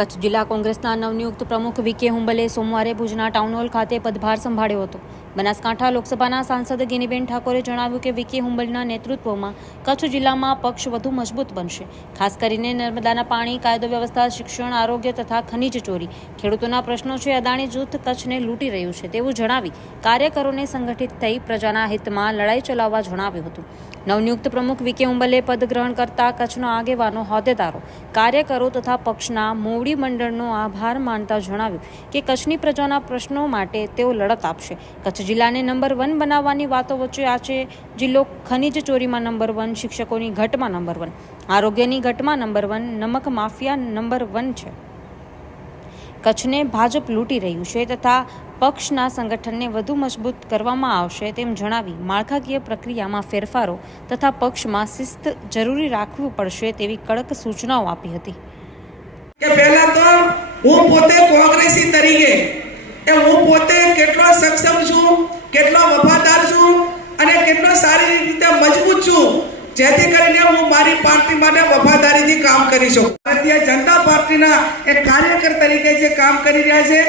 કચ્છ જિલ્લા કોંગ્રેસના નવનિયુક્ત પ્રમુખ વીકે હુંબલે સોમવારે ભુજના ટાઉન હોલ ખાતે પદભાર સંભાળ્યો હતો. બનાસકાંઠા લોકસભાના સાંસદ ગિનીબેન ઠાકોરે જણાવ્યું કે વીકે હુંબલના નેતૃત્વમાં કચ્છ જિલ્લામાં પક્ષ વધુ મજબૂત બનશે. ખાસ કરીને નર્મદાના પાણી, કાયદો વ્યવસ્થા, શિક્ષણ, આરોગ્ય તથા ખનીજ ચોરી ખેડૂતોના પ્રશ્નો છે. અદાણી જૂથ કચ્છને લૂંટી રહ્યું છે તેવું જણાવી કાર્યકરોને સંગઠિત થઈ પ્રજાના હિતમાં લડાઈ ચલાવવા જણાવ્યું હતું. નવનિયુક્ત પ્રમુખ વીકે હુંબલે પદ ગ્રહણ કરતા કચ્છના આગેવાનો, હોદ્દેદારો, કાર્યકરો તથા પક્ષના મોવડી મંડળનો આભાર માનતા જણાવ્યું કે કચ્છની પ્રજાના પ્રશ્નો માટે તેઓ લડત આપશે. કચ્છ જિલ્લાને નંબર 1 બનાવવાની વાતો વચ્ચે આજે જિલ્લો ખનીજ ચોરીમાં નંબર 1, શિક્ષકોની ઘટમાં નંબર 1, આરોગ્યની ઘટમાં નંબર 1, નમક માફિયા નંબર 1 છે. કચ્છને ભાજપ લૂંટી રહ્યું છે તથા પક્ષના સંગઠનને વધુ મજબૂત કરવામાં આવશે તેમ જણાવી માળખાકીય પ્રક્રિયામાં ફેરફારો તથા પક્ષમાં શિસ્ત જરૂરી રાખવું પડશે તેવી કડક સૂચનાઓ આપી હતી. કે પહેલા તો હું પોતે કોંગ્રેસી તરીકે હું પોતે કેટલો સક્ષમ છું, કેટલો વફાદાર છું અને કેટલો સારી રીતે મજબૂત છું, જેથી કરીને હું મારી પાર્ટી માટે વફાદારીથી કામ કરી શકું. ભારતીય જનતા પાર્ટીના એક કાર્યકર તરીકે જે કામ કરી રહ્યા છે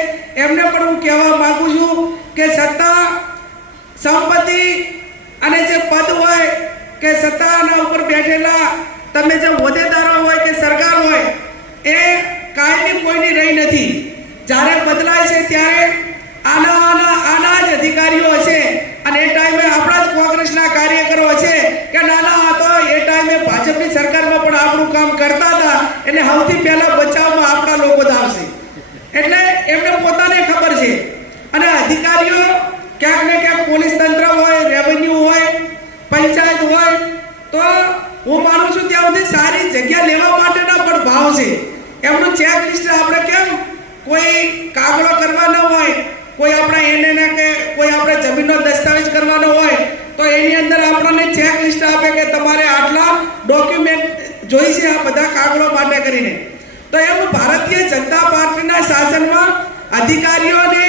એમને પણ હું કહેવા માંગુ છું કે સત્તા, સંપત્તિ અને જે પદ હોય કે સત્તાના ઉપર બેઠેલા તમે જે હોદ્દેદારો હોય કે સરકાર હોય એ કાયમી કોઈની રહી નથી. જ્યારે બદલાય છે ત્યારે આના જ અધિકારીઓ હશે અને એ ટાઈમે આપણા જ કોંગ્રેસના કાર્યકરો હશે કે નાના હતો એ ટાઈમે ભાજપની સરકારમાં પણ આપણું કામ કરતા હતા, એટલે સૌથી પહેલા બચાવમાં આપણા લોકો જ આવશે. એટલે એમને પોતાને ખબર છે. અને અધિકારીઓ ક્યાંક ને ક્યાંક પોલીસ તંત્ર હોય, રેવન્યુ હોય, પંચાયત હોય, તો હું માનું છું ત્યાં સુધી સારી જગ્યા લેવા માટેના પણ ભાવ છે. એમનું ચેક લિસ્ટ આપણે કેમ કોઈ કાગળો કરવાનો હોય, કોઈ આપણા એને કે કોઈ આપણે જમીનનો દસ્તાવેજ કરવાનો હોય તો એની અંદર આપણને ચેક લિસ્ટ આપે કે તમારે આટલા ડોક્યુમેન્ટ જોઈશે આ બધા કાગળો માટે કરીને. તો એમ ભારતીય જનતા પાર્ટીના શાસનમાં અધિકારીઓને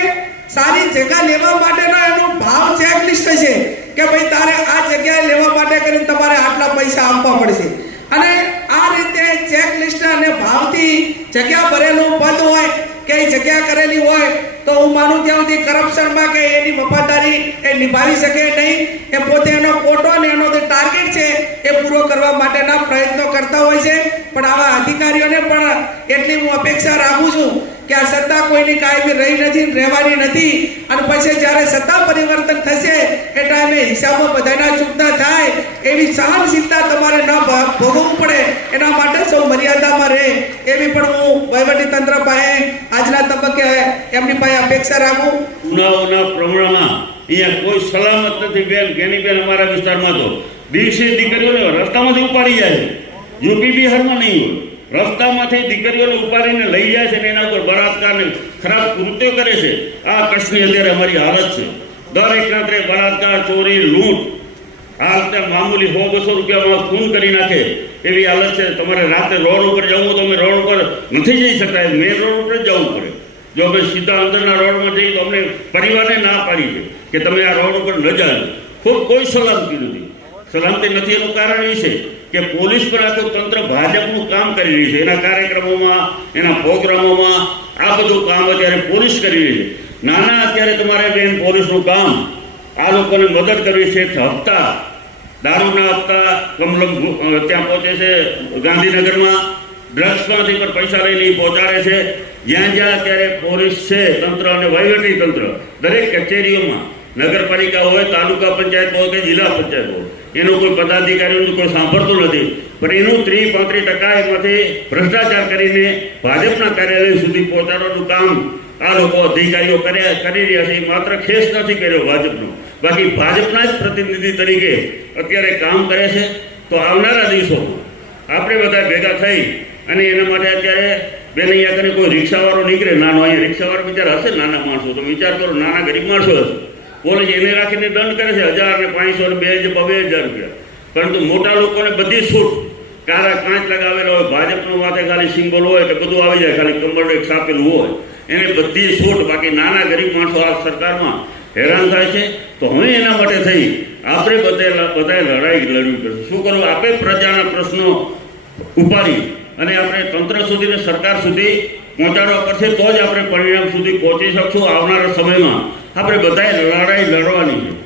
સારી જગ્યા લેવા માટેનો એનો ભાવ ચેક લિસ્ટ છે કે ભાઈ તારે આ જગ્યાએ લેવા માટે કરીને તમારે આટલા પૈસા આપવા પડશે. અને આ રીતે ચેક લિસ્ટ અને ભાવથી જગ્યા ભરેલું પદ હોય કે જગ્યા કરેલી હોય તો હું માનું ત્યાં સુધી કરપ્શનમાં કે એની વફાદારી એ નિભાવી શકે નહીં. એ પોતે એનો કોટો અને એનો જે ટાર્ગેટ છે એ પૂરો કરવા માટેના પ્રયત્નો કરતા હોય છે. પણ આવા અધિકારીઓને પણ એટલી હું અપેક્ષા રાખું છું કે આ સત્તા કોઈની કાયમી રહી નથી, રહેવાની નથી. અને પછી જ્યારે સત્તા પરિવર્તન થશે એ ટાઈમે હિસાબો બધાના ચૂકતા થાય એવી સહનશીલતા તમારે ન ભોગવવું પડે, એના માટે સૌ મર્યાદામાં રહે એવી પણ હું વહીવટીતંત્ર પાસે આજના તબક્કે એમની પાસે અપેક્ષા રાખું. ગુનાઓના પ્રમાણમાં અહીંયા કોઈ સલામત નથી. બેન ગેનીબેન અમારા વિસ્તારમાં તો દિવસે દીકરીઓને રસ્તામાંથી ઉપાડી જાય છે. યુપી બિહારમાં નહીં હોય, રસ્તામાંથી દીકરીઓને ઉપાડીને લઈ જાય છે ને એના ઉપર બળાત્કાર ને ખરાબ કૃત્યો કરે છે. આ કચ્છની અત્યારે અમારી હાલત છે. દરેક રાત્રે બળાત્કાર, ચોરી, લૂંટ, આ રીતે મામૂલી 100-200 રૂપિયામાં ખૂન કરી નાખે એવી હાલત છે. તમારે રાતે રોડ ઉપર જવું તો અમે રોડ ઉપર નથી જઈ શકતા, મેન રોડ ઉપર જ જવું પડે. જો અમે સીધા અંદરના રોડમાં જઈએ તો અમને પરિવારને ના પાડી છે કે તમે આ રોડ ઉપર ન જાઓ. કોઈ સલામતી નથી. સલામતી નથી એનું કારણ એ છે કે પોલીસ પર આખું તંત્ર ભાજપનું કામ કરી રહી છે. એના કાર્યક્રમોમાં, એના પ્રોગ્રામોમાં આ બધું કામ અત્યારે પોલીસ કરી રહી છે. નાના અત્યારે તમારે બેન પોલીસનું કામ આ લોકોને મદદ કરવી છે. હપ્તા, દારૂના હપ્તા કમલમ ત્યાં પહોંચે છે, ગાંધીનગરમાં ડ્રગ્સમાંથી પણ પૈસા લઈને પહોંચાડે છે. જ્યાં જ્યાં અત્યારે પોલીસ છે, તંત્ર અને વહીવટી તંત્ર દરેક કચેરીઓમાં, નગરપાલિકા હોય, તાલુકા પંચાયત હોય કે જિલ્લા પંચાયત હોય, એનું કોઈ પદાધિકારીઓનું કોઈ સાંભળતું નથી. પણ એનું 30-35% એમાંથી ભ્રષ્ટાચાર કરીને ભાજપના કાર્યાલય સુધી પહોંચાડવાનું કામ આ લોકો અધિકારીઓ કરી રહ્યા છે. માત્ર ખેસ નથી કર્યો ભાજપનો, બાકી ભાજપના જ પ્રતિનિધિ તરીકે અત્યારે કામ કરે છે. તો આવનારા દિવસોમાં આપણે બધા ભેગા થઈ અને એના માટે અત્યારે બેન અહીંયા કરીને કોઈ રિક્ષાવાળો નીકળે, નાનો અહીંયા રિક્ષાવાળો બિચારા હશે, નાના માણસો, તો વિચાર કરો, નાના ગરીબ માણસો હશે, પોલીસ એને રાખીને દંડ કરે છે 1000 ને 500 ને 2000 રૂપિયા. પરંતુ મોટા લોકોને બધી છૂટ, કારા કાંચ લગાવેલા હોય, ભાજપનું માથે ખાલી સિમ્બોલ હોય કે બધું આવી જાય, ખાલી કમરનું એક છાપેલું હોય, એને બધી છૂટ. બાકી નાના ગરીબ માણસો આ સરકારમાં હેરાન થાય છે. તો હવે એના માટે થઈ આપણે બધાએ લડાઈ લડવી પડશે. શું કરવું? આપણે પ્રજાના પ્રશ્નો ઉપાડી અને આપણે તંત્ર સુધી ને સરકાર સુધી પહોંચાડવા પડશે, તો જ આપણે પરિણામ સુધી પહોંચી શકશું. આવનારા સમયમાં આપણે બધાએ લડાઈ લડવાની છે.